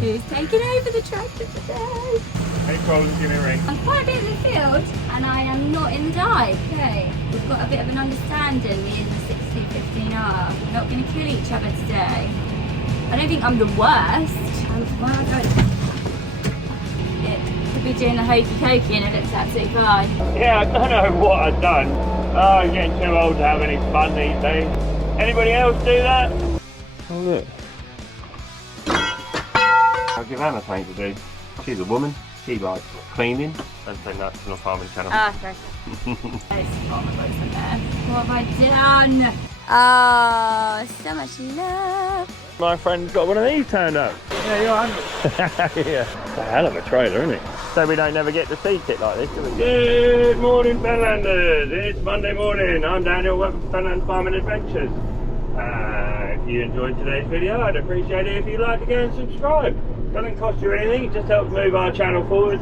who's taking over the tractor today? Hey Colin, give me a ring. I'm quite a bit in the field and I am not in the dike. Okay, we've got a bit of an understanding, me and the 6215R. We're not going to kill each other today. I don't think I'm the worst. Well, I don't. It could be doing the hokey cokey and it looks absolutely fine. Yeah, I don't know what I've done. Oh, I'm getting too old to have any fun these days. Anybody else do that? Oh look. I'll give Anna something to do. She's a woman. She likes cleaning. Don't say that on a farming channel. Ah, very good. What have I done? Oh, so much love. My friend's got one of these turned up. Yeah, you're on. Yeah. It's a hell of a trailer, isn't it? So we don't never get to see it like this, do we? Good morning, Fenlanders. It's Monday morning. I'm Daniel, welcome to Fenland Farming Adventures. If you enjoyed today's video, I'd appreciate it if you'd like to go and subscribe. Doesn't cost you anything, it just helps move our channel forward.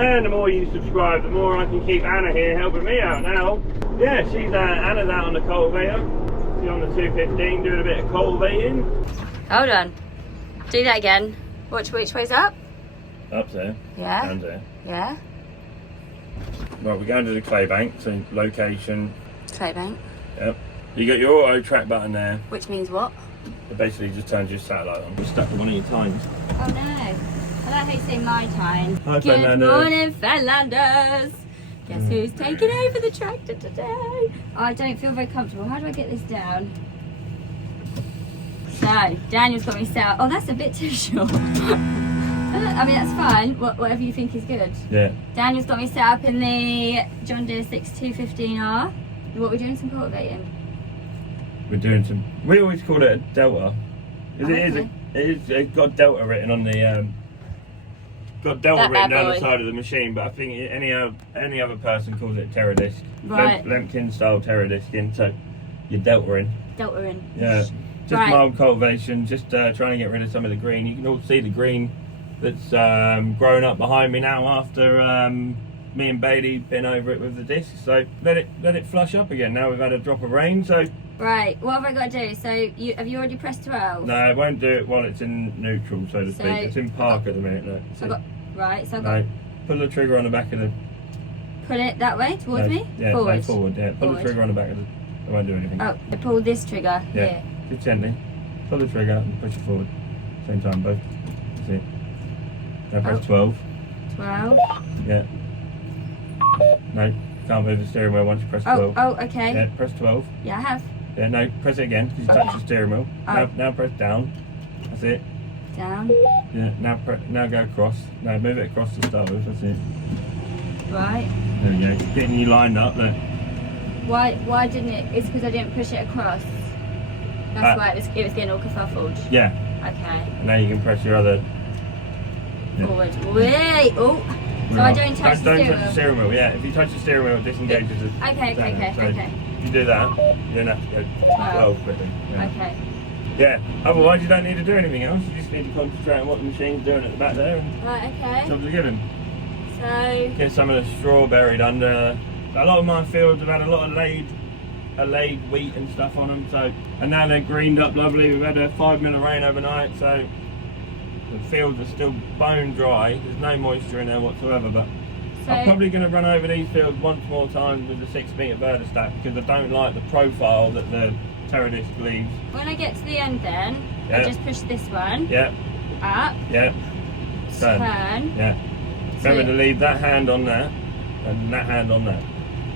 And the more you subscribe, the more I can keep Anna here helping me out now. Yeah, Anna's out on the cultivator. She's on the 215 doing a bit of cultivating. Hold on. Do that again. Which way's up? Up there. Yeah. Down there. Yeah. Right, we're going to the clay bank, so location. Clay bank. Yep. You got your auto track button there. Which means what? It basically just turns your satellite on. You're stuck with one of your tines. Oh no. I like how you say my time. Hi, Good Fenlanders. morning, Fenlanders. Guess who's taking over the tractor today? Oh, I don't feel very comfortable. How do I get this down? So, Daniel's got me set up. Oh, that's a bit too short. I mean, that's fine. Whatever you think is good. Yeah. Daniel's got me set up in the John Deere 6215R. What are we doing? Some cultivating? We're doing some. We always call it a delta. Okay. It's got delta written on the. Got delta That written bad down the boy. side of the machine, but I think any other person calls it terra disc. Right. Lemkin style terra discing. So you're delta in. Delta in. Yeah. Just Right. mild cultivation. Just trying to get rid of some of the green. You can all see the green that's growing up behind me now after me and Bailey been over it with the disc. So let it flush up again. Now we've had a drop of rain. So. Right, what have I got to do? So, have you already pressed 12? No, it won't do it while it's in neutral, so to speak. It's in park at the minute. Look. So I've got, No, pull the trigger on the back of the. pull it that way towards me? Yeah, forward. No, forward. Yeah, pull Forward. the trigger on the back of the. It won't do anything. Oh, I pull this trigger Yeah, here. just gently. Pull the trigger and push it forward. Same time, both. That's it. Now press 12. 12. Yeah. No, can't move the steering wheel once you press 12. Oh, okay. Yeah, press 12. Yeah, I have. Yeah, no, press it again because you Okay. touch the steering wheel. Oh. Now press down. That's it. Down. Yeah, now go across. No, move it across the stars. That's it. Right. There we go. Getting you lined up. Look. Why didn't it? It's because I didn't push it across. That's why it was getting all kerfuffled. Yeah. Okay. Now you can press your other. Yeah. Forward. Wait. Oh. So I don't touch the Don't steering touch the wheel. steering wheel. Yeah. If you touch the steering wheel, it disengages it. Okay. So Okay. If you do that, you don't have to go 12 quickly. Yeah. Okay. Yeah. Otherwise, you don't need to do anything else. You just need to concentrate on what the machine's doing at the back there. And Right. Okay. jobs are given. So. Get some of the straw buried under. A lot of my fields have had a lot of laid wheat and stuff on them, so, and now they're greened up lovely. We've had a 5 mm of rain overnight, so the fields are still bone dry. There's no moisture in there whatsoever, but I'm probably going to run over these fields once more time with the 6 metre vertistack because I don't like the profile that the terra disc leaves. When I get to the end then, Yeah. I just push this one Yeah, up, yeah, turn, yeah. Remember to leave that hand on there and that hand on there.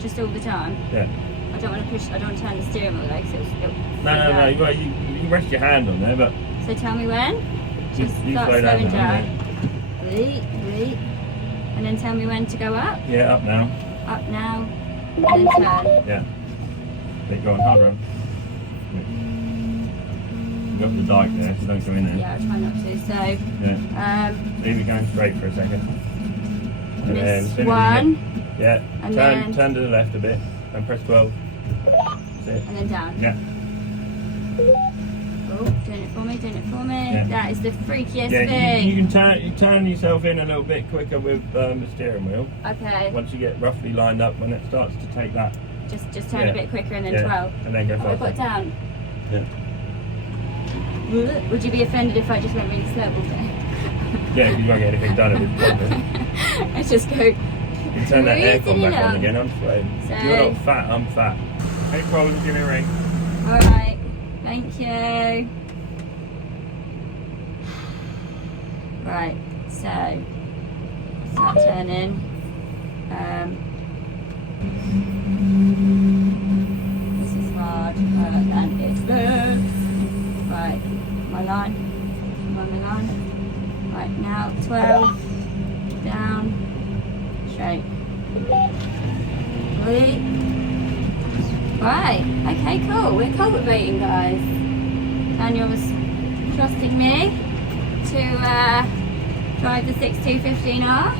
just all the time. Yeah. I don't want to push, I don't want to turn the steering wheel though, because it'll No. Well, you can rest your hand on there, but So tell me when. Just you start slow slowing down. down. Wait. And then tell me when to go up. Yeah, up now. Up now. And then turn. Yeah. Keep going harder. You've got the dike there, so don't go in there. Yeah, I'll try not to. So, Yeah. Leave it going straight for a second. And then this as soon as you one, get- yeah. and Turn to the left a bit and press 12. That's it. and then down. Yeah. Oh, doing it for me. Yeah. That is the freakiest Yeah, thing. you can turn yourself in a little bit quicker with the steering wheel. Okay, Once you get roughly lined up, when it starts to take that. just turn a bit quicker and then Yeah. 12. And then go Oh, I've faster. got down. Yeah. Would you be offended if I just went really slow all day? Yeah, you won't get anything done at this point. I just go. You can turn that aircon back on along. again, I'm fine. So- You're not fat, I'm fat. Any problems, give me a ring. Alright, thank you. Right, so start turning. This is hard, and it's there. Right, my line. I'm on the line. Right, now 12, down, straight. Right, okay, cool. We're cultivating, guys. Daniel's trusting me to drive the 6215R.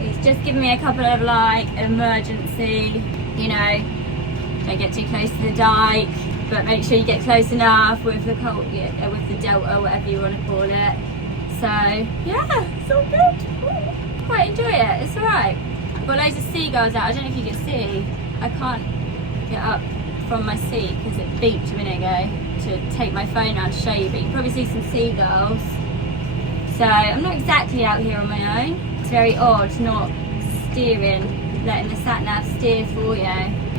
He's just given me a couple of like emergency, you know, don't get too close to the dike, but make sure you get close enough with the with the delta, whatever you want to call it. So yeah, it's all good. Quite enjoy it. It's alright. I've got loads of seagulls out. I don't know if you can see. I can't get up from my seat because it beeped a minute ago to take my phone out to show you, but you can probably see some seagulls. So I'm not exactly out here on my own. It's very odd not steering, letting the sat nav steer for you.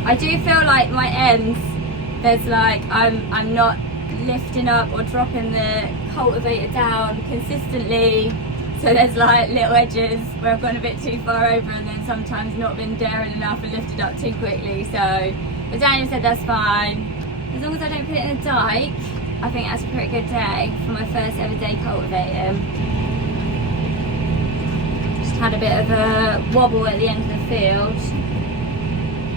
I do feel like my ends, there's like I'm not lifting up or dropping the cultivator down consistently. So there's like little edges where I've gone a bit too far over and then sometimes not been daring enough and lifted up too quickly. So, but Daniel said that's fine. As long as I don't put it in a dike, I think that's a pretty good day for my first ever day cultivating. Just had a bit of a wobble at the end of the field.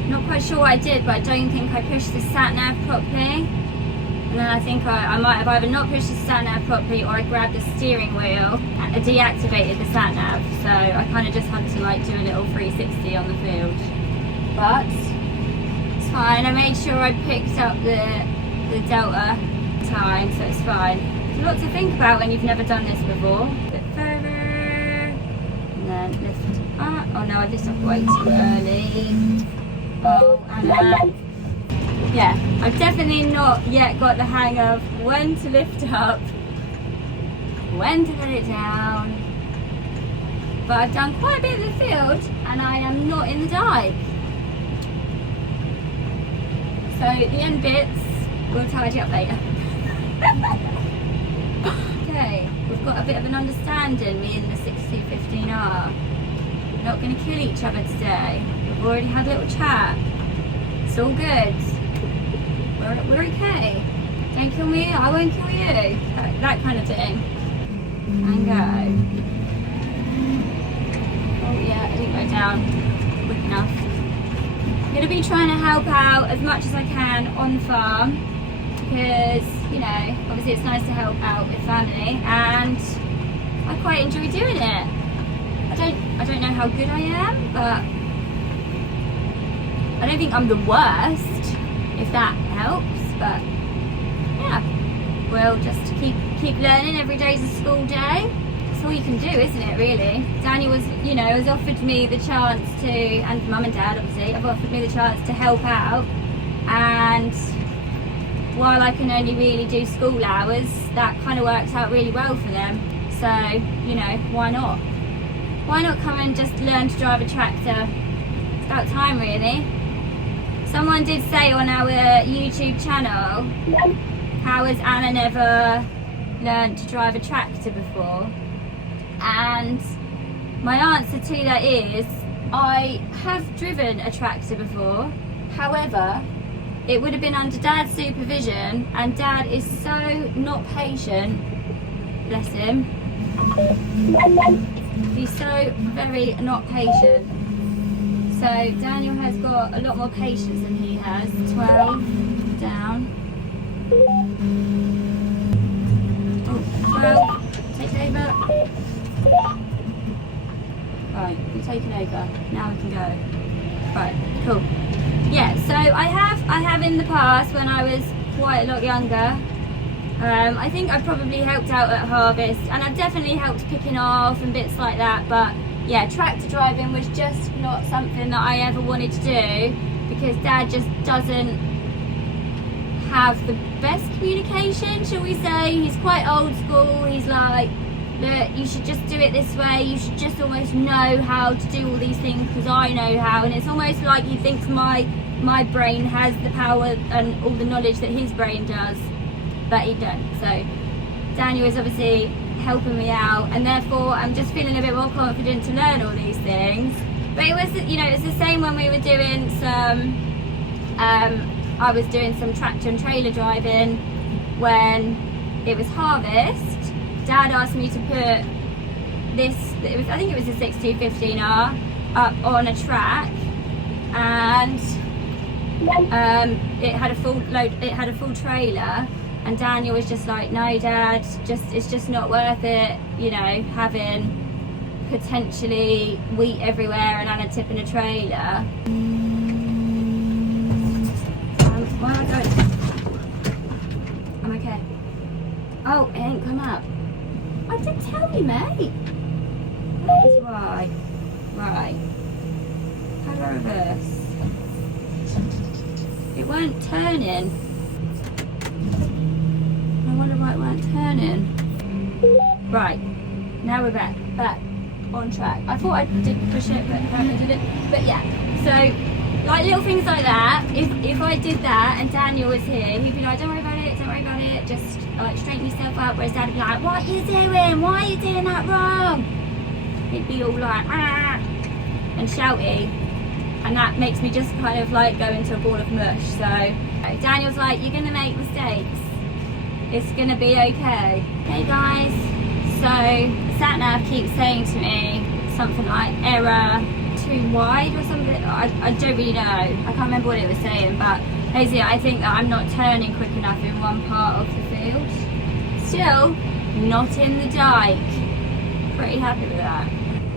Not quite sure what I did, but I don't think I pushed the sat nav properly. And then I think I might have either not pushed the sat nav properly or I grabbed the steering wheel and deactivated the sat nav. So I kind of just had to like do a little 360 on the field. But it's fine. I made sure I picked up the delta time, so it's fine. It's a lot to think about when you've never done this before. A bit further. And then lift up. Oh no, I just up way too early. Oh, and yeah, I've definitely not yet got the hang of when to lift up, when to let it down. But I've done quite a bit of the field and I am not in the dike. So the end bits, we'll tidy up later. Okay, we've got a bit of an understanding, me and the 6215R. We're not going to kill each other today. We've already had a little chat. It's all good. We're okay. Don't kill me, I won't kill you. That kind of thing. And go. Oh yeah, I didn't go down quick enough. I'm going to be trying to help out as much as I can on the farm because, you know, obviously it's nice to help out with family and I quite enjoy doing it. I don't know how good I am, but I don't think I'm the worst, if that helps, but yeah, we'll just keep learning. Every day's a school day. That's all you can do, isn't it, really? Danny was, you know, has offered me the chance to, and mum and dad obviously, have offered me the chance to help out, and while I can only really do school hours, that kind of works out really well for them. So, you know, why not? Why not come and just learn to drive a tractor? It's about time, really. Someone did say on our YouTube channel, how has Anna never learned to drive a tractor before? And my answer to that is, I have driven a tractor before. However, it would have been under Dad's supervision, and Dad is so not patient, bless him. He's so very not patient. So Daniel has got a lot more patience than he has. 12, down. Oh, 12, take over. Right, we're taking over. Now we can go. Right, cool. Yeah, so I have in the past when I was quite a lot younger, I think I probably helped out at harvest, and I've definitely helped picking off and bits like that, but yeah, tractor driving was just not something that I ever wanted to do because Dad just doesn't have the best communication, shall we say. He's quite old school. He's like, look, you should just do it this way. You should just almost know how to do all these things because I know how. And it's almost like he thinks my brain has the power and all the knowledge that his brain does, but he don't. So Daniel is obviously helping me out, and therefore I'm just feeling a bit more confident to learn all these things. But it was, you know, it's the same when we were doing some I was doing some tractor and trailer driving when it was harvest. Dad asked me to put this, I think it was a 6215R, up on a track, and it had a full load, it had a full trailer, and Daniel was just like, no Dad, it's just not worth it, you know, having potentially wheat everywhere and Anna tipping a trailer. Where am I going? I'm okay. Oh, it ain't come up. I did tell you, mate. That is why. Right. How do I reverse? It weren't turning. I wonder why it weren't turning. Right. Now we're back on track. I thought I did push it, but apparently I didn't. But yeah. So, like little things like that. If I did that and Daniel was here, he'd be like, don't worry about it, just like straighten yourself up. Whereas Dad would be like, what are you doing? Why are you doing that wrong? He'd be all like, ah, and shouty, and that makes me just kind of like go into a ball of mush. So Daniel's like, you're gonna make mistakes, it's gonna be okay. Hey guys, so SatNav keeps saying to me something like error too wide or something. I don't really know, I can't remember what it was saying, but basically I think that I'm not turning quick enough in one part of the field. Still not in the dike. Pretty happy with that.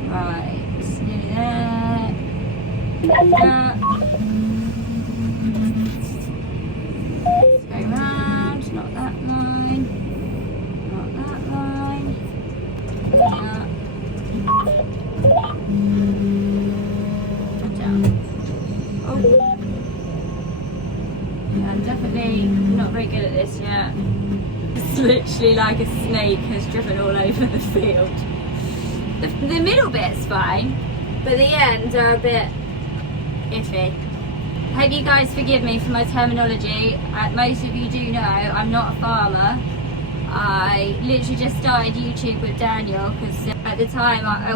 Right, nearly there. Go round, not that line, not that line. Down. Oh. Yeah, I'm definitely not very good at this yet. It's literally like a snake has driven all over the field. The middle bit's fine, but the ends are a bit iffy. Hope you guys forgive me for my terminology. Most of you do know I'm not a farmer. I literally just started YouTube with Daniel because at the time I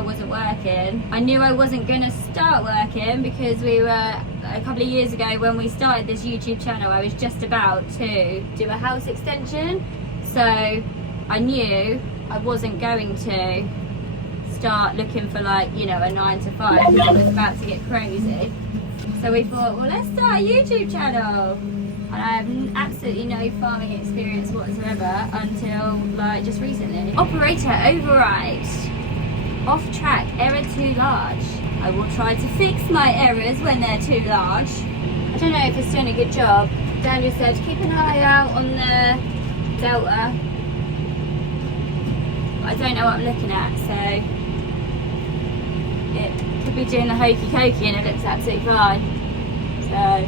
wasn't working. I knew I wasn't going to start working because we were, a couple of years ago when we started this YouTube channel, I was just about to do a house extension. So I knew I wasn't going to start looking for, like, you know, a 9 to 5 because I was about to get crazy. So we thought, well, let's start a YouTube channel. And I have absolutely no farming experience whatsoever until like just recently. Operator override. Off track, error too large. I will try to fix my errors when they're too large. I don't know if it's doing a good job. Daniel said keep an eye out on the delta. I don't know what I'm looking at, so it could be doing the hokey cokey and it looks absolutely fine. So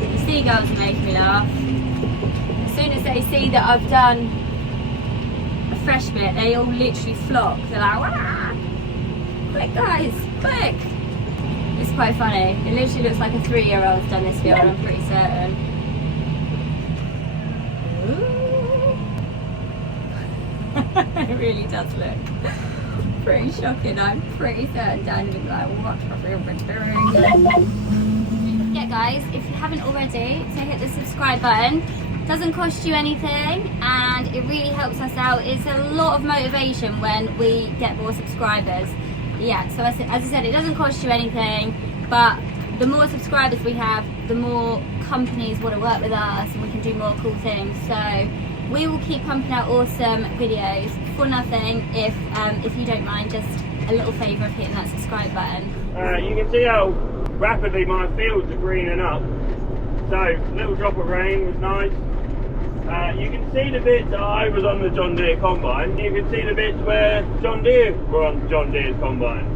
the seagulls are making me laugh. As soon as they see that I've done a fresh bit, they all literally flock. They're like, wah! Quick guys, quick! It's quite funny. It literally looks like a 3-year-old's done this field, I'm pretty certain. It really does look pretty shocking. I'm pretty certain Dan would be like, what have you been doing? Yeah guys, if you haven't already, so hit the subscribe button. Doesn't cost you anything and it really helps us out. It's a lot of motivation when we get more subscribers. Yeah, so as I said, it doesn't cost you anything, but the more subscribers we have, the more companies want to work with us and we can do more cool things. So we will keep pumping out awesome videos for nothing if you don't mind, just a little favour of hitting that subscribe button. You can see how rapidly my fields are greening up. So, little drop of rain was nice. You can see the bits that I was on the John Deere combine. You can see the bits where John Deere were on John Deere's combine.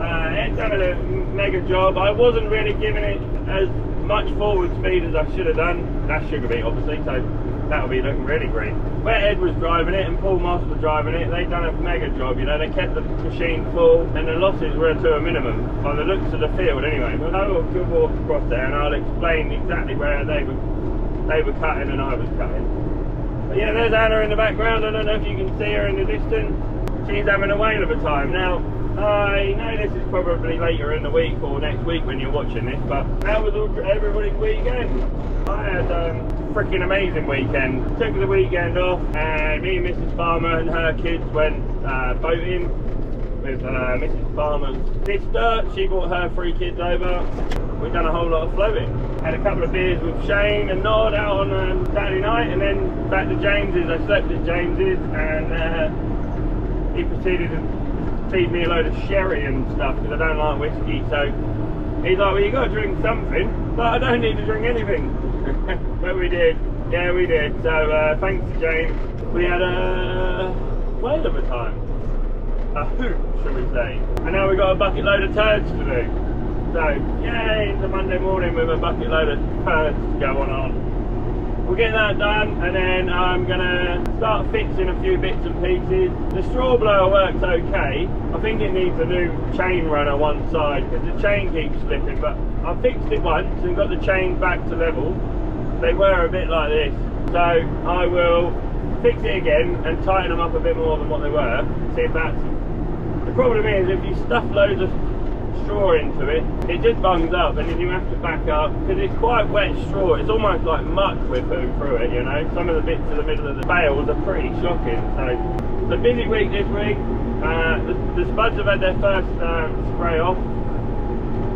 It's done a mega job. I wasn't really giving it as much forward speed as I should have done. That's sugar beet obviously, so that'll be looking really green. Where Ed was driving it and Paul Moss was driving it, they've done a mega job, you know, they kept the machine full and the losses were to a minimum, by the looks of the field anyway. We'll have a good walk across there and I'll explain exactly where they were cutting and I was cutting. But yeah, there's Anna in the background. I don't know if you can see her in the distance. She's having a whale of a time. Now, I know this is probably later in the week or next week when you're watching this, but how was everybody's weekend? I had a freaking amazing weekend. Took the weekend off and me and Mrs. Farmer and her kids went boating with Mrs. Farmer's sister. She brought her 3 kids over. We've done a whole lot of floating. Had a couple of beers with Shane and Nod out on Saturday night and then back to James's. I slept at James's and he proceeded to feed me a load of sherry and stuff because I don't like whiskey, so he's like, well, you got to drink something, but I don't need to drink anything. But we did, yeah, we did. So thanks to James, we had a whale of a time, a hoot, shall we say. And now we've got a bucket load of turds to do. So yay, it's a Monday morning with a bucket load of turds going on. We'll get that done and then I'm gonna start fixing a few bits and pieces. The straw blower works okay. I think it needs a new chain run on one side because the chain keeps slipping, but I fixed it once and got the chain back to level. They were a bit like this. So I will fix it again and tighten them up a bit more than what they were. See if that's... The problem is if you stuff loads of straw into it, it just bungs up and then you have to back up because it's quite wet straw. It's almost like muck we're putting through it, you know. Some of the bits in the middle of the bales are pretty shocking. So it's a busy week this week. The spuds have had their first spray off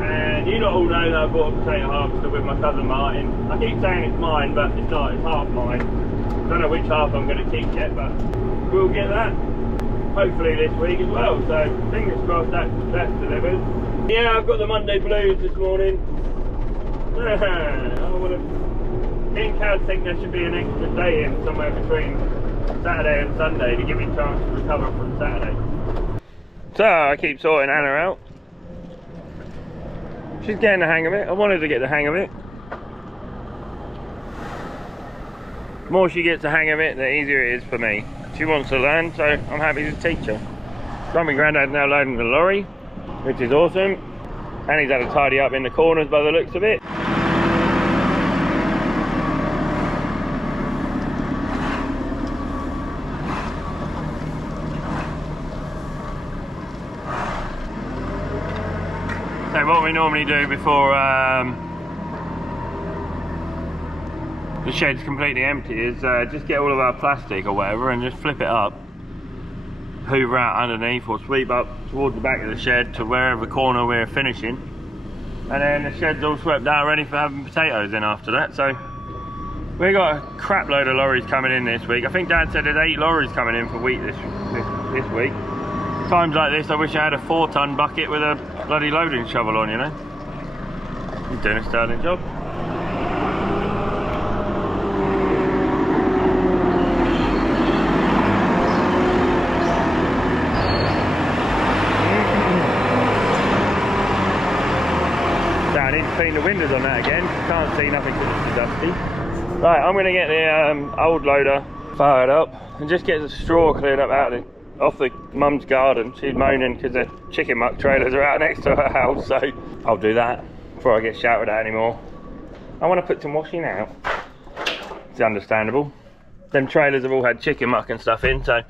and you lot all know that I bought a potato harvester with my cousin Martin. I keep saying it's mine, but it's not, it's half mine. Don't know which half I'm going to keep yet, but we'll get that hopefully this week as well, so fingers crossed that's delivered. Yeah, I've got the Monday blues this morning. Me and Kaz think there should be an extra day in somewhere between Saturday and Sunday to give me a chance to recover from Saturday. So I keep sorting Anna out. She's getting the hang of it. I wanted to get the hang of it. The more she gets the hang of it, the easier it is for me. She wants to learn, so I'm happy to teach her. Mum and Grandad's now loading the lorry, which is awesome. And he's had to tidy up in the corners by the looks of it. So what we normally do before the shed's completely empty is just get all of our plastic or whatever and just flip it up, hoover out underneath or sweep up towards the back of the shed to wherever corner we're finishing, and then the shed's all swept out ready for having potatoes in after that. So we got a crap load of lorries coming in this week. I think Dad said there's 8 lorries coming in for wheat this week. Times like this I wish I had a 4-ton bucket with a bloody loading shovel on, you know. He's doing a sterling job. I need to clean the windows on that again. Can't see nothing because it's dusty. Right, I'm going to get the old loader fired up and just get the straw cleared up out off the mum's garden. She's moaning because the chicken muck trailers are out next to her house, so I'll do that before I get shouted at anymore. I want to put some washing out. It's understandable. Them trailers have all had chicken muck and stuff in, so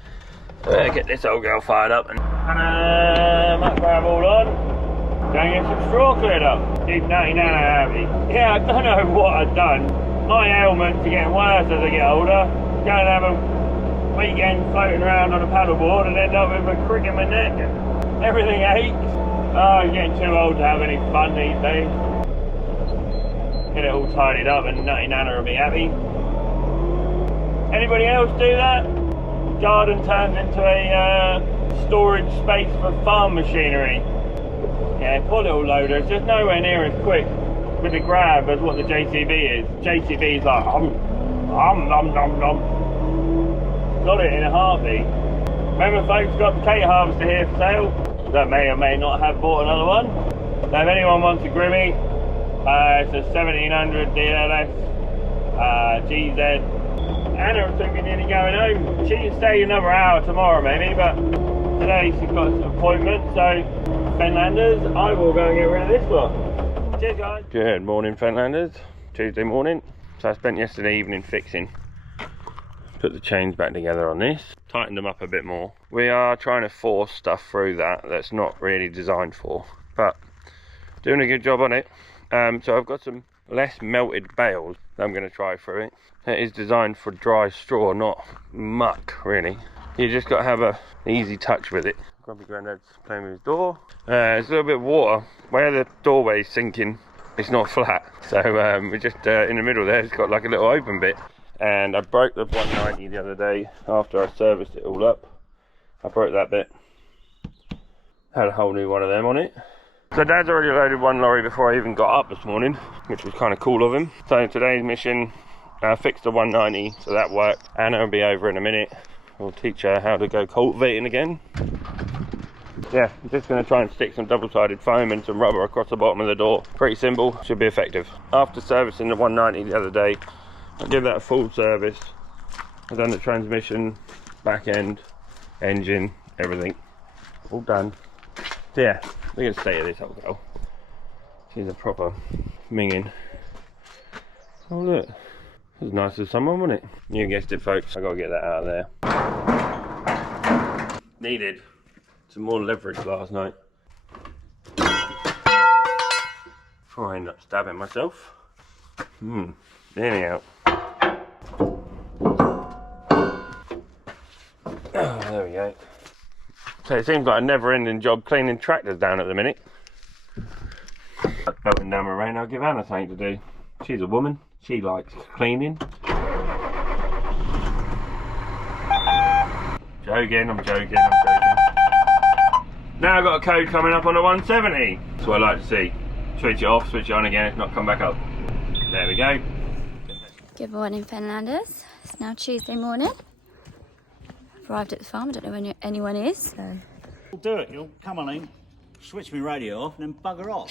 get this old girl fired up and muck grab all on. Go and get some straw cleared up. Keep Natty Nana happy. Yeah, I don't know what I've done. My ailments are getting worse as I get older. Go and have a weekend floating around on a paddleboard and end up with a crick in my neck. Everything aches. Oh, I'm getting too old to have any fun these days. Get it all tidied up and Natty Nana will be happy. Anybody else do that? Garden turns into a storage space for farm machinery. Yeah, poor little loader. It's just nowhere near as quick with the grab as what the JCB is. JCB's like, nom nom nom. Got it in a heartbeat. Remember folks, got the potato harvester here for sale. That may or may not have bought another one. So if anyone wants a Grimmy, It's a 1700 DLS GZ. Anna took me nearly going home. She can stay another hour tomorrow maybe, but today she's got an appointment, so Fenlanders, I will go and get rid of this lot. Cheers guys. Good morning Fenlanders, Tuesday morning. So I spent yesterday evening fixing. Put the chains back together on this, tightened them up a bit more. We are trying to force stuff through that's not really designed for, but doing a good job on it. So I've got some less melted bales that I'm going to try through it. It is designed for dry straw, not muck really. You just got to have an easy touch with it. Grumpy Grandad's playing with his door. There's a little bit of water. Where the doorway is sinking, it's not flat. So we're just in the middle there, it's got like a little open bit. And I broke the 190 the other day after I serviced it all up. I broke that bit. Had a whole new one of them on it. So Dad's already loaded one lorry before I even got up this morning, which was kind of cool of him. So today's mission, fixed the 190, so that worked. Anna will be over in a minute. We'll teach her how to go cultivating again. Yeah, I'm just going to try and stick some double-sided foam and some rubber across the bottom of the door. Pretty simple, should be effective. After servicing the 190 the other day, I give that a full service. I've done the transmission, back end, engine, everything. All done. So yeah, we're going to stay at this old girl. She's a proper minging. Oh look, that was nice as someone, wasn't it? You guessed it folks, I got to get that out of there. Needed some more leverage last night. Before I end up stabbing myself. Anyhow. Oh, there we go. So it seems like a never-ending job cleaning tractors down at the minute. Belting down my rain, I'll give Anna something to do. She's a woman, she likes cleaning. Joking, I'm joking. Now I've got a code coming up on the 170. That's what I like to see. Switch it off, switch it on again, it's not come back up. There we go. Good morning Fenlanders. It's now Tuesday morning. Arrived at the farm, I don't know when anyone is, so. You'll do it, you'll come on in, switch my radio off and then bugger off.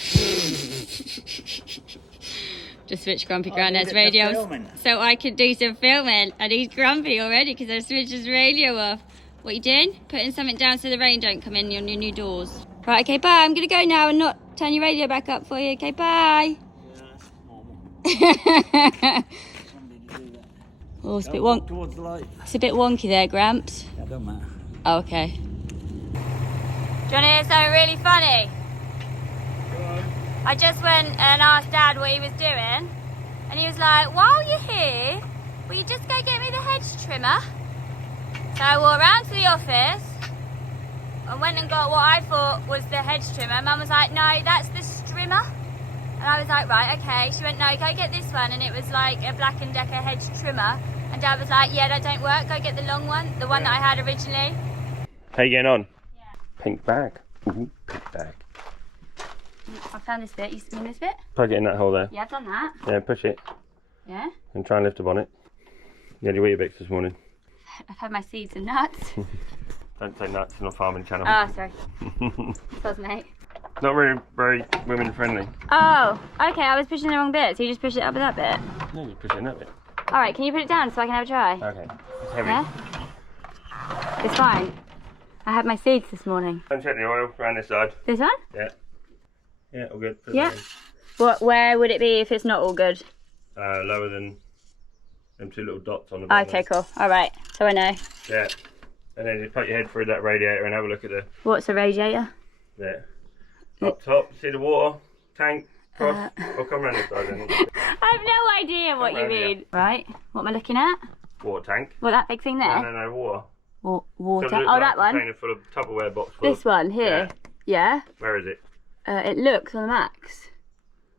Just switch Grumpy Grandad's radio so I could do some filming, and he's grumpy already because I switched his radio off. What are you doing? Putting something down so the rain don't come in on your new doors. Right, okay, bye. I'm going to go now and not turn your radio back up for you. Okay, bye. Yeah, that's normal. Oh, it's a bit towards the light. It's a bit wonky there, Gramps. Yeah, don't matter. Oh, okay. Do you want to hear something really funny? I just went and asked Dad what he was doing, and he was like, while you're here, will you just go get me the hedge trimmer? So I walked around to the office and went and got what I thought was the hedge trimmer. Mum was like, no, that's the strimmer. And I was like, right, okay. She went, no, go get this one. And it was like a Black & Decker hedge trimmer. And Dad was like, yeah, that don't work. Go get the long one, the one that I had originally. How you getting on? Yeah. Pink bag. Pink bag. I found this bit. You seen this bit? Plug it in that hole there. Yeah, I've done that. Yeah, push it. Yeah? And try and lift the bonnet. You had your Weetabix this morning. I've had my seeds and nuts. Don't say nuts, it's not a farming channel. Oh, sorry. Soz, mate. Not really very women friendly. Oh, okay, I was pushing the wrong bit, so you just push it up with that bit. No, just push it in that bit. Alright, can you put it down so I can have a try? Okay. It's heavy. Yeah? It's fine. I had my seeds this morning. Don't check the oil around this side. This one? Yeah. Yeah, all good. Yeah. Where would it be if it's not all good? Lower than them two little dots on the bottom. Okay, cool. Alright, so I know. Yeah. And then you put your head through that radiator and have a look at the... What's a radiator? There. Up top, see the water tank? Cross? I'll come around this side then. I have no idea what you mean. Here. Right, what am I looking at? Water tank. What, that big thing there? No, water. Water? So oh, that one? Container full of Tupperware box full. This one, here? Yeah. Where is it? It looks on the Max.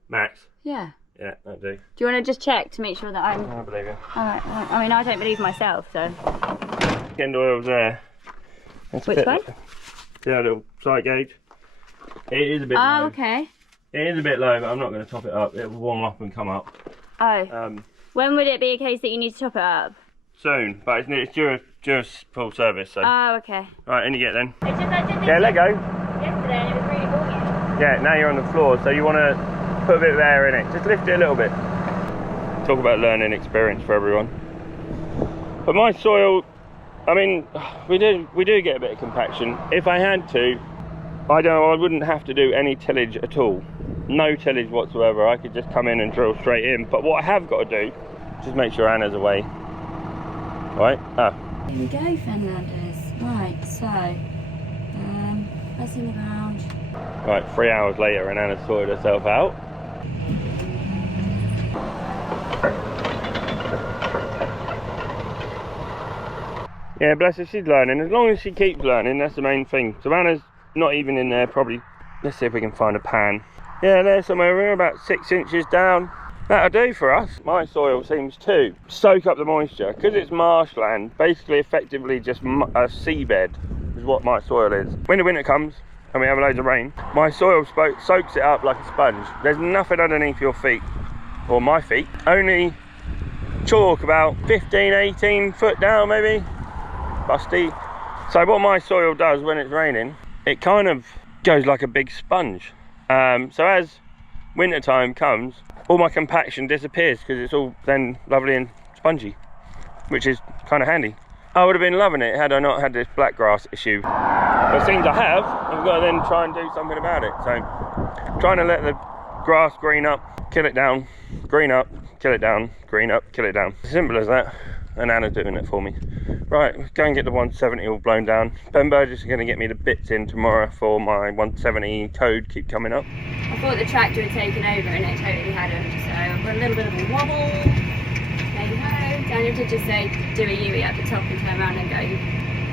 Max? Yeah. Yeah, that'll do. Do you want to just check to make sure that I'm... I believe you. Alright, I mean, I don't believe myself, so... End oil's there. That's which one? See that little sight gauge? It is a bit low. Oh, okay. It is a bit low, but I'm not going to top it up. It will warm up and come up. Oh. When would it be a case that you need to top it up? Soon, but it's due full service, so... Oh, okay. Right, in you get then. It's just I did this let go. yesterday and it was really warm. Yeah, now you're on the floor, so you want to put a bit of air in it, just lift it a little bit. Talk about learning experience for everyone. But my soil, I mean, we do get a bit of compaction. If I had to, I wouldn't have to do any tillage at all. No tillage whatsoever. I could just come in and drill straight in. But what I have got to do, just make sure Anna's away. Right? Here we go, Fenlanders. Right, so, pressing the ground. Right, 3 hours later and Anna's sorted herself out. Yeah, bless her, she's learning. As long as she keeps learning, that's the main thing. So Anna's not even in there, probably. Let's see if we can find a pan. Yeah, there's somewhere, we're about 6 inches down. That'll do for us. My soil seems to soak up the moisture. Because it's marshland, basically effectively just a seabed is what my soil is. When the winter comes and we have loads of rain, my soil soaks it up like a sponge. There's nothing underneath your feet, or my feet. Only chalk about 15, 18 foot down maybe. Busty. So what my soil does when it's raining, it kind of goes like a big sponge. So as winter time comes, all my compaction disappears because it's all then lovely and spongy, which is kind of handy. I would have been loving it had I not had this black grass issue. But it seems I have. I've got to then try and do something about it. So trying to let the grass green up, kill it down, green up, kill it down, green up, kill it down. Simple as that. And Anna's doing it for me. Right, let's go and get the 170 all blown down. Ben Burgess is going to get me the bits in tomorrow for my 170 code keep coming up. I thought the tractor had taken over and it totally hadn't, so I've got a little bit of a wobble. There you go. Daniel did just say do a U-E at the top and turn around and go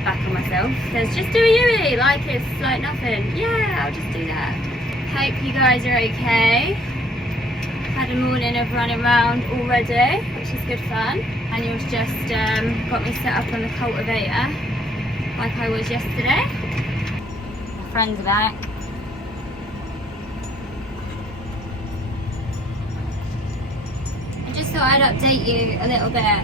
back on myself. Says just do a U-E like it's like nothing. Yeah, I'll just do that. Hope you guys are okay. Had a morning of running around already, which is good fun. Daniel's just got me set up on the cultivator like I was yesterday. My friends are back. I just thought I'd update you a little bit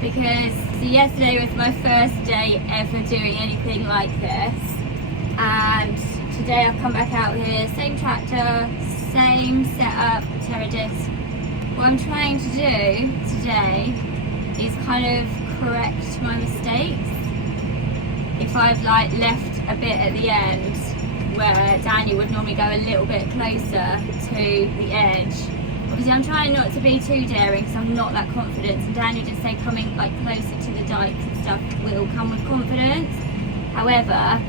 because yesterday was my first day ever doing anything like this, and today I've come back out here, same tractor, same setup, Terra disc. What I'm trying to do today is kind of correct my mistakes. If I've like left a bit at the end where Daniel would normally go a little bit closer to the edge. Obviously I'm trying not to be too daring because I'm not that confident, and Daniel did say coming like closer to the dikes and stuff will come with confidence. However,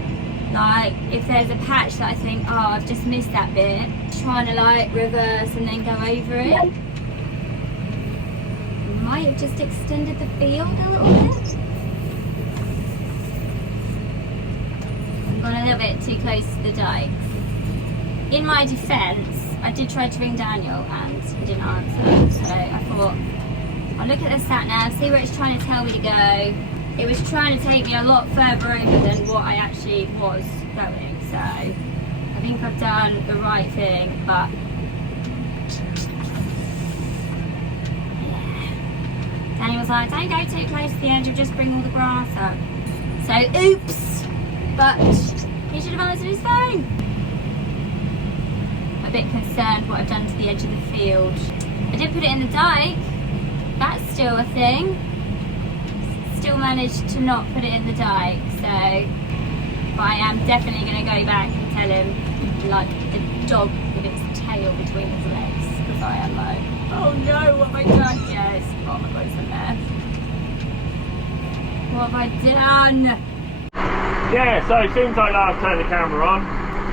like if there's a patch that I think, oh, I've just missed that bit, trying to like reverse and then go over it might have just extended the field a little bit. I've gone a little bit too close to the dikes. In my defence, I did try to ring Daniel and he didn't answer, so I thought I'll look at the sat nav, see where it's trying to tell me to go. It was trying to take me a lot further over than what I actually was going, so I think I've done the right thing, but yeah. Danny was like, don't go too close to the edge, you'll just bring all the grass up. So oops, but he should have answered his phone. A bit concerned what I've done to the edge of the field. I did put it in the dike, that's still a thing. Still managed to not put it in the dike, so but I am definitely going to go back and tell him like the dog with its tail between its legs, because I am like, oh no, what have I done? Yes, oh my god, it's a mess. What have I done? Yeah, so since I last turned the camera on,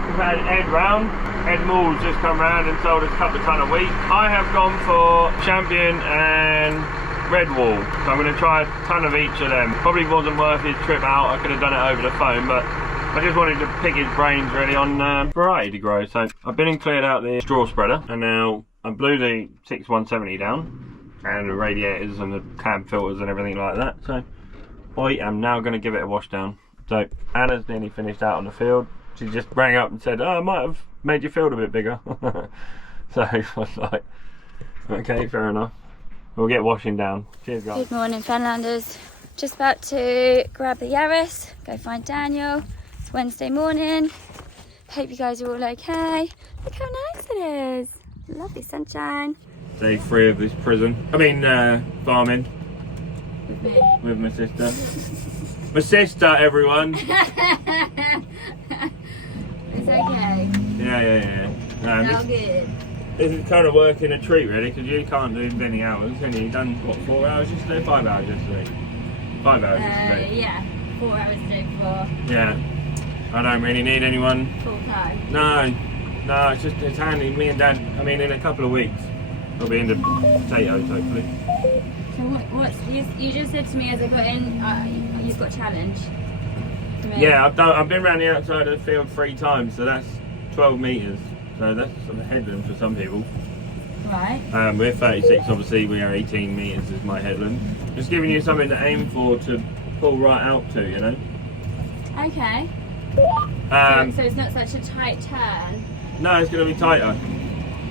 we've had Ed round. Ed Moore's just come round and sold us a couple of tonne a week. I have gone for Champion and Red Wall, so I'm going to try a tonne of each of them. Probably wasn't worth his trip out, I could have done it over the phone, but I just wanted to pick his brains really on variety to grow. So I've been and cleared out the straw spreader, and now I blew the 6170 down, and the radiators and the cab filters and everything like that. So I am now going to give it a wash down. So Anna's nearly finished out on the field. She just rang up and said, oh, I might have made your field a bit bigger. So I was like, okay, fair enough. We'll get washing down. Cheers, guys. Good morning, Fenlanders. Just about to grab the Yaris, go find Daniel. It's Wednesday morning. Hope you guys are all okay. Look how nice it is. Lovely sunshine. Day 3 of this prison. I mean, farming. With me. With my sister. My sister, everyone. It's okay. Yeah. No, All good. this is kind of working a treat, really, because you can't do many hours, can you? You've done, what, 4 hours yesterday? 5 hours yesterday? 5 hours yesterday. Yeah, 4 hours a day before. Yeah. I don't really need anyone. Full time. No, it's handy. Me and Dad, I mean, in a couple of weeks, we'll be into potatoes, hopefully. So what's you just said to me as I got in, you've got a challenge. Yeah, I've been around the outside of the field 3 times, so that's 12 metres. So that's sort of headland for some people. Right. We're 36, obviously we are 18 metres is my headland. Just giving you something to aim for to pull right out to, you know. Okay. So it's not such a tight turn. No, it's going to be tighter.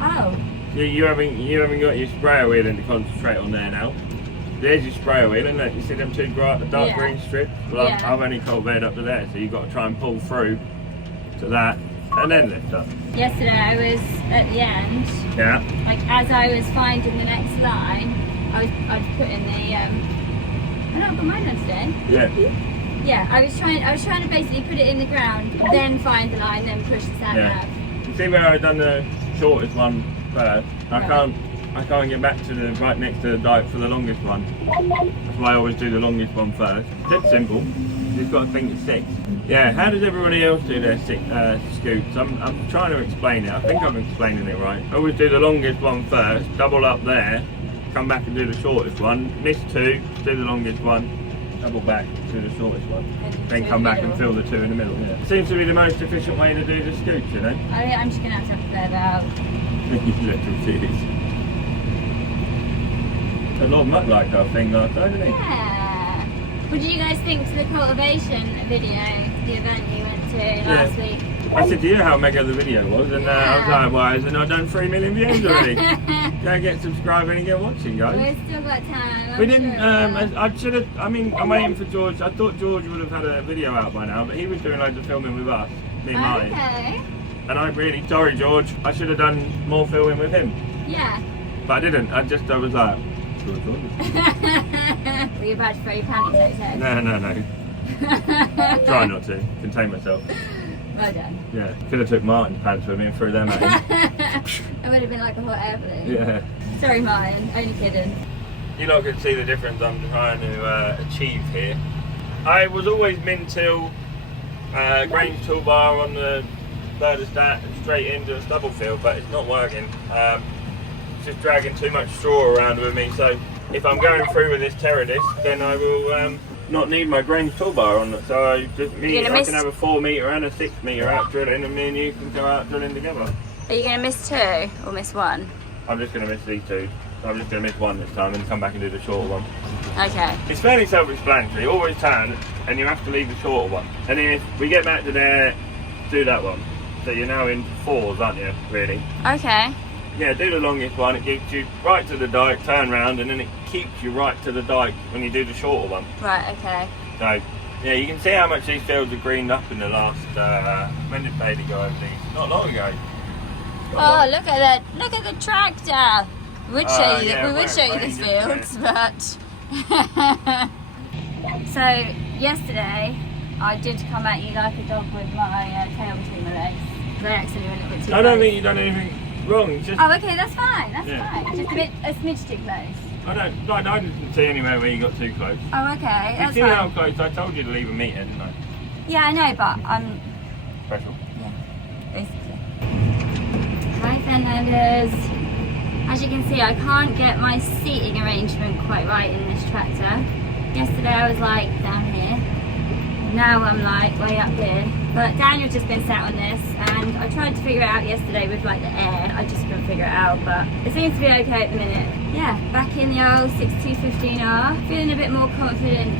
Oh. You haven't got your sprayer wheel in to concentrate on there now. There's your sprayer wheel, isn't it? You see them 2 dark green strips? Well, Yeah. I've only cultivated up to there, so you've got to try and pull through to that and then lift up. Yesterday I was at the end. Yeah. Like as I was finding the next line, I'd put in the I don't put mine on today. Yeah. Yeah, I was trying to basically put it in the ground, then find the line, then push the sat nav. You see where I've done the shortest one first? Right. I can't get back to the right next to the dike for the longest one. That's why I always do the longest one first. It's simple. You just got to think it's 6. Yeah. How does everybody else do their scoops? I'm trying to explain it. I think I'm explaining it right. I always do the longest one first, double up there, come back and do the shortest one. Miss 2, do the longest one, double back, do the shortest one. Then come back and fill the 2 in the middle. Yeah. Seems to be the most efficient way to do the scoops, you know. I'm just gonna have to clear that out. You little titties. A lot of mud like that thing last time, didn't it? Yeah. What did you guys think to the cultivation video, the event you went to last week? I said to you how mega the video was, and I was like, why hasn't I done 3 million views already? Go get subscribing and get watching, guys. We've still got time. We didn't, I should have, I mean, I'm waiting for George. I thought George would have had a video out by now, but he was doing loads of filming with us, me and Martin. Okay. And I'm really sorry, George. I should have done more filming with him. Yeah. But I didn't. I was like, George. Were you about to throw your panties out? No. Try not to. Contain myself. Well done. Yeah. Could have took Martin's pants with me and threw them at him. It would have been like a hot air balloon. Yeah. Sorry, Martin. Only kidding. You lot can see the difference I'm trying to achieve here. I was always min-till Grange toolbar on the furthest and straight into a stubble field, but it's not working. It's just dragging too much straw around with me, so if I'm going through with this terra disc, then I will not need my Grange toolbar on it. So I can have a 4 metre and a 6 metre out drilling, and me and you can go out drilling together. Are you going to miss 2 or miss 1? I'm just going to miss these 2. I'm just going to miss 1 this time and come back and do the shorter one. Okay. It's fairly self-explanatory. Always turn, and you have to leave the shorter one. And then if we get back to there, do that one. So you're now in 4s, aren't you, really? Okay. Yeah, do the longest one. It gets you right to the dike, turn round, and then it keeps you right to the dike when you do the shorter one. Right, okay. So, yeah, you can see how much these fields have greened up in the last, when did Bailey go over these? Not long ago. Oh, look at that. Look at the tractor. We would show you, yeah, we would show you the fields, but... So, yesterday, I did come at you like a dog with my tail between my legs. I accidentally went a bit too I don't close. think you've done anything wrong. Just, Oh, okay, that's fine. That's Yeah. fine. Just a smidge too close. I didn't see anywhere where you got too close. Oh, okay. You That's see how fine. close? I told you to leave a metre, didn't I? Yeah, I know, but I'm Special. basically. Hi, Fenlanders. As you can see, I can't get my seating arrangement quite right in this tractor. Yesterday I was like down here. Now I'm like way up here. But Daniel's just been sat on this, and I tried to figure it out yesterday with like the air. I just couldn't figure it out, but it seems to be okay at the minute. Yeah, back in the old 6215R. Feeling a bit more confident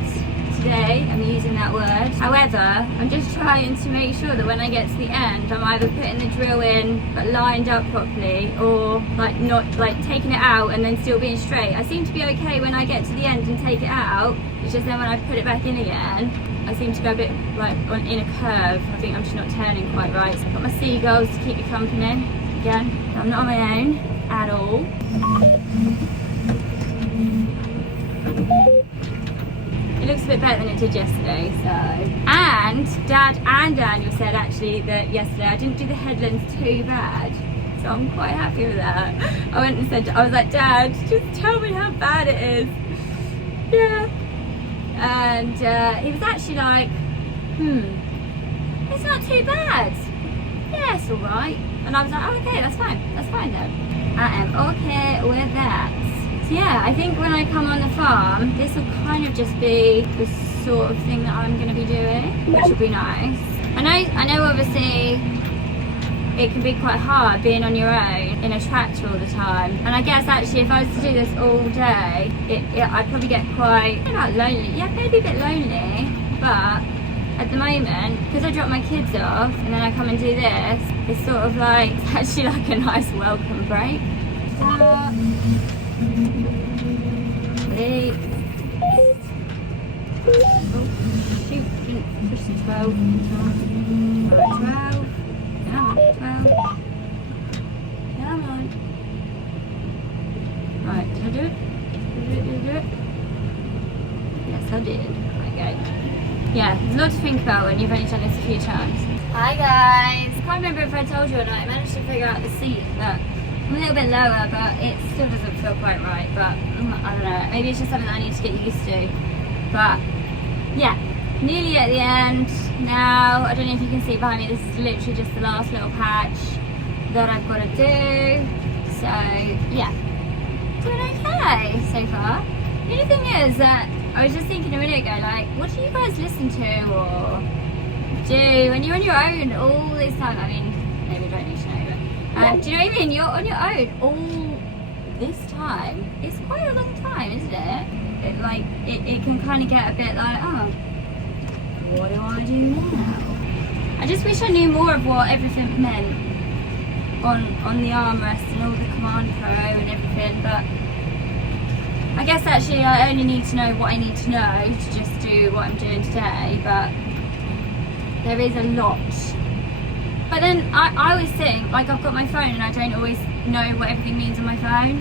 today. I'm using that word. However, I'm just trying to make sure that when I get to the end, I'm either putting the drill in but lined up properly, or like not like taking it out and then still being straight. I seem to be okay when I get to the end and take it out. It's just then when I put it back in again, I seem to go a bit like in a curve. I think I'm just not turning quite right. So I've got my seagulls to keep me company. Again, I'm not on my own. at all. It looks a bit better than it did yesterday, so. And Dad and Daniel said actually that yesterday I didn't do the headlands too bad. So I'm quite happy with that. I went and said, I was like, Dad, just tell me how bad it is. Yeah. And he was actually like, it's not too bad. Yeah, it's alright. And I was like, oh, okay, that's fine then. I am okay with that. So yeah, I think when I come on the farm, this will kind of just be the sort of thing that I'm going to be doing, which will be nice. I know obviously it can be quite hard being on your own in a tractor all the time. And I guess actually if I was to do this all day, I'd probably get quite, not lonely, yeah, maybe a bit lonely, but at the moment, because I drop my kids off and then I come and do this, it's sort of like, it's actually like a nice welcome break. Wait. Oh, shoot, didn't push the 12. Alright, 12. Come on, 12. Come on. Right, did I do it? Did I do it? Yes, I did. Okay. Yeah, there's a lot to think about when you've only done this a few times. Hi guys! I can't remember if I told you or not, I managed to figure out the seat, but I'm a little bit lower, but it still doesn't feel quite right, but I don't know, maybe it's just something that I need to get used to. But yeah, nearly at the end now. I don't know if you can see behind me, this is literally just the last little patch that I've got to do. So yeah, doing okay so far. The only thing is that I was just thinking a minute ago, like, what do you guys listen to or do when you're on your own all this time? I mean, maybe I don't need to know, but do you know what I mean? You're on your own all this time. It's quite a long time, isn't it? It can kind of get a bit like, oh, what do I do now? I just wish I knew more of what everything meant on the armrest and all the command pro and everything, but I guess actually I only need to know what I need to know to just do what I'm doing today, but there is a lot. But then I always think, like, I've got my phone and I don't always know what everything means on my phone.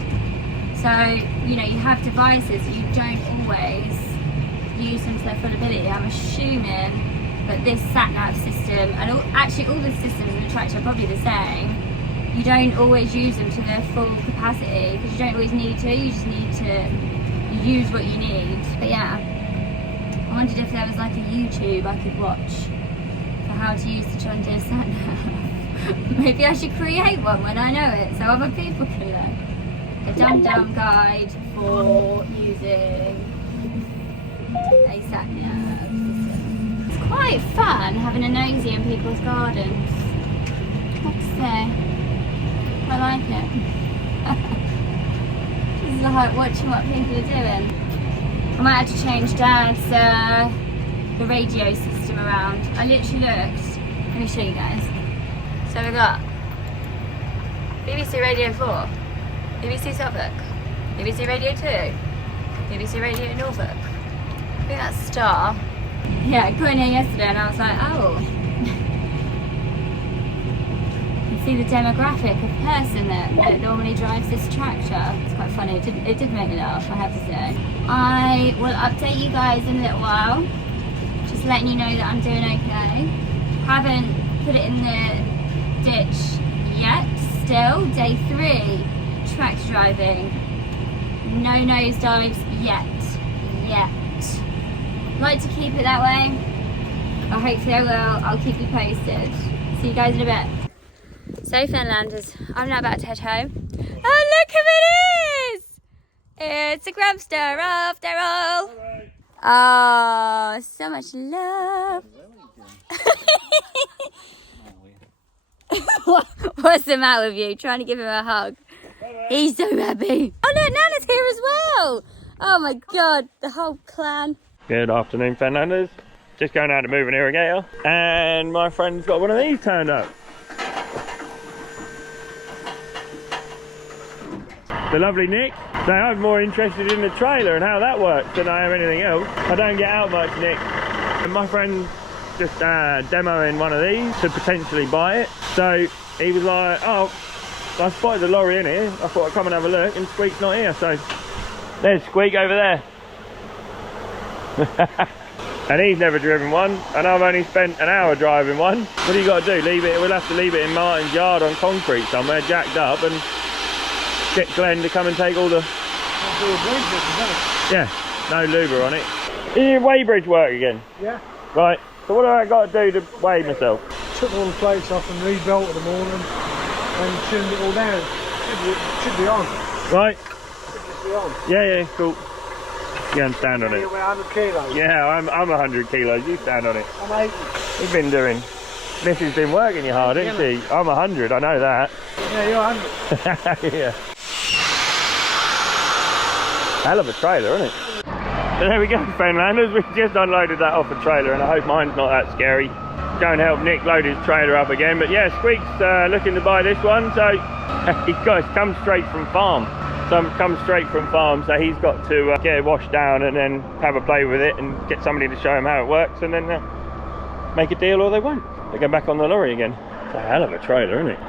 So, you know, you have devices, you don't always use them to their full ability. I'm assuming that this sat-nav system, and actually all the systems in the tractor are probably the same, you don't always use them to their full capacity, because you don't always need to, you just need to use what you need. But yeah, I wondered if there was like a YouTube I could watch for how to use the John Deere sat-nav. Maybe I should create one when I know it, so other people can learn. The Dum-Dum Guide for using a sat-nav system. It's quite fun having a nosy in people's gardens. Let's say. I like it. This is like watching what people are doing. I might have to change Dad's the radio system around. I literally looked. Let me show you guys. So we've got BBC Radio 4, BBC Suffolk, BBC Radio 2, BBC Radio Norfolk. I think that's Star. Yeah, I got in here yesterday and I was like, oh. See the demographic of person that normally drives this tractor. It's quite funny. It did make me laugh, I have to say. I will update you guys in a little while, just letting you know that I'm doing okay. Haven't put it in the ditch yet. Still day 3 tractor driving. No nosedives yet. Like to keep it that way, but hopefully I will. I'll keep you posted. See you guys in a bit. So Fenlanders, I'm now about to head home. Oh, look who it is! It's a Grandster after all. Oh, so much love. What's the matter with you? Trying to give him a hug. He's so happy. Oh look, Nana's here as well. Oh my God, the whole clan. Good afternoon, Fenlanders. Just going out to move an irrigator, and my friend's got one of these turned up. The lovely Nick. So I'm more interested in the trailer and how that works than I am anything else. I don't get out much, Nick. And my friend's just demoing one of these to potentially buy it. So he was like, oh, I spotted the lorry in here. I thought I'd come and have a look, and Squeak's not here, so there's Squeak over there. And he's never driven one, and I've only spent an hour driving one. What do you got to do? Leave it? We'll have to leave it in Martin's yard on concrete somewhere, jacked up, and get Glenn to come and take all the... Yeah, no luber on it. Is your weigh bridge work again? Yeah. Right, so what do I got to do to weigh myself? Took all the plates off and rebuilt them all and tuned it all down. Should be on. Right. Should be on. Yeah, cool. You can stand on it. You're about 100 kilos. Yeah, I'm 100 kilos. You stand on it. I'm 80. You've been doing... Missy's been working you hard, isn't she? I'm 100, I know that. Yeah, you're 100. Yeah. Hell of a trailer, isn't it? So there we go, Fenlanders. We've just unloaded that off the trailer, and I hope mine's not that scary. Go and help Nick load his trailer up again. But yeah, Squeak's looking to buy this one, so he's come straight from farm. So he's got to get it washed down and then have a play with it and get somebody to show him how it works, and then make a deal, or they won't. They go back on the lorry again. It's a hell of a trailer, isn't it?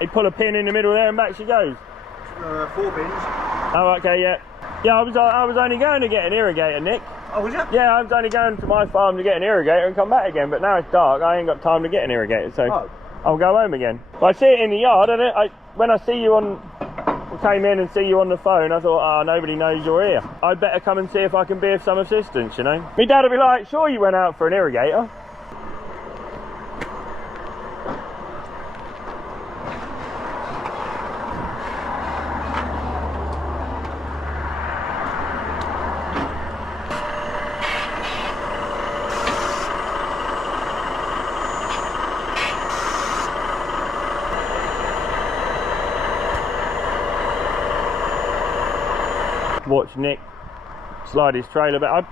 You pull a pin in the middle there and back she goes. 4 pins. Oh, okay, yeah. Yeah, I was only going to get an irrigator, Nick. Oh, was you? Yeah, I was only going to my farm to get an irrigator and come back again, but now it's dark, I ain't got time to get an irrigator, so I'll go home again. But I see it in the yard, and when I see you came in and see you on the phone, I thought, oh, nobody knows you're here. I'd better come and see if I can be of some assistance, you know. My dad would be like, sure you went out for an irrigator. Watch Nick slide his trailer back.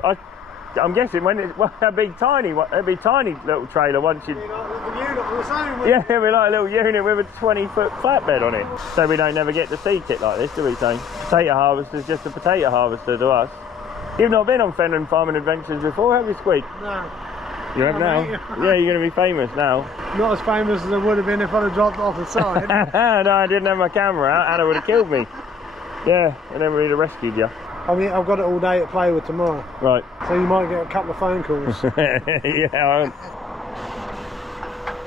I'm guessing when it's a big tiny little trailer once you... Yeah, it'll be like a little unit with a 20-foot flatbed on it. So we don't never get to see kit like this, do we? So potato harvester's just a potato harvester to us. You've not been on Fenland farming adventures before, have you, Squeak? No. You have now? Yeah, you're going to be famous now. Not as famous as I would have been if I'd have dropped off the side. No, I didn't have my camera out. Anna would have killed me. Yeah, and then we'd have rescued you. I mean, I've got it all day to play with tomorrow. Right. So you might get a couple of phone calls. Yeah, I won't.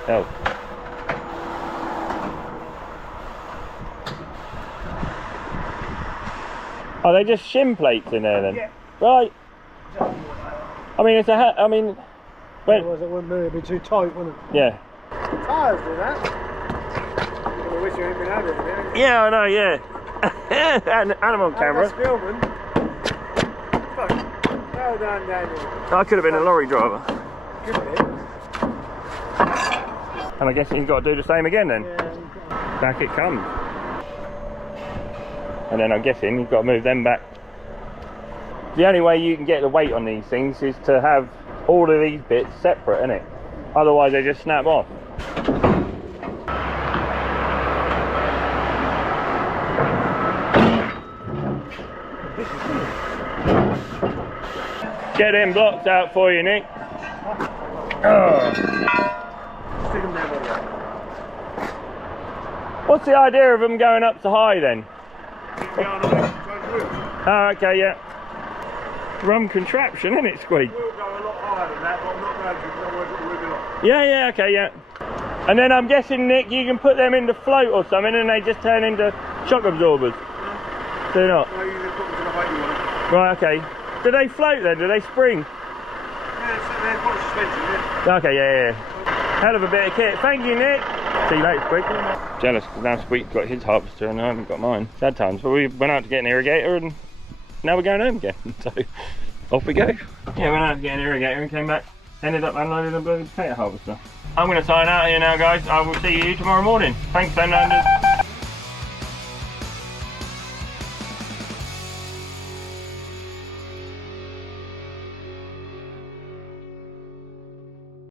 Help. Oh, they just shim plates in there then? Yeah. Right. I mean, when... Otherwise it wouldn't be, it'd be too tight, wouldn't it? Yeah. Tyres do that. I wish you hadn't been over there. Yeah, I know, yeah. And on camera. That's filming. Well done, Daniel. I could have been a lorry driver. Could have been. And I guess he's got to do the same again then. Yeah. Back it comes. And then I'm guessing you've got to move them back. The only way you can get the weight on these things is to have all of these bits separate, innit? Otherwise they just snap off. Get them blocks out for you, Nick. Oh. Stick them down there. What's the idea of them going up so high then? Oh, okay, yeah. Rum contraption, isn't it, Squeak? We'll go a lot higher than that, but I'm not going to, because otherwise it will be like. Yeah, okay, yeah. And then I'm guessing, Nick, you can put them into float or something and they just turn into shock absorbers. Do not? No, you just put them to the height you want it. Right, okay. Do they float then? Do they spring? Yeah, they've got suspension, yeah. Okay, yeah. Hell of a bit of kit. Thank you, Nick. See you later, Squeak. Jealous because now Squeak's got his harvester and I haven't got mine. Sad times, but we went out to get an irrigator and now we're going home again. So off we go. Yeah, went out to get an irrigator and came back. Ended up unloading a bloody potato harvester. I'm going to sign out here now, guys. I will see you tomorrow morning. Thanks, Fenlanders.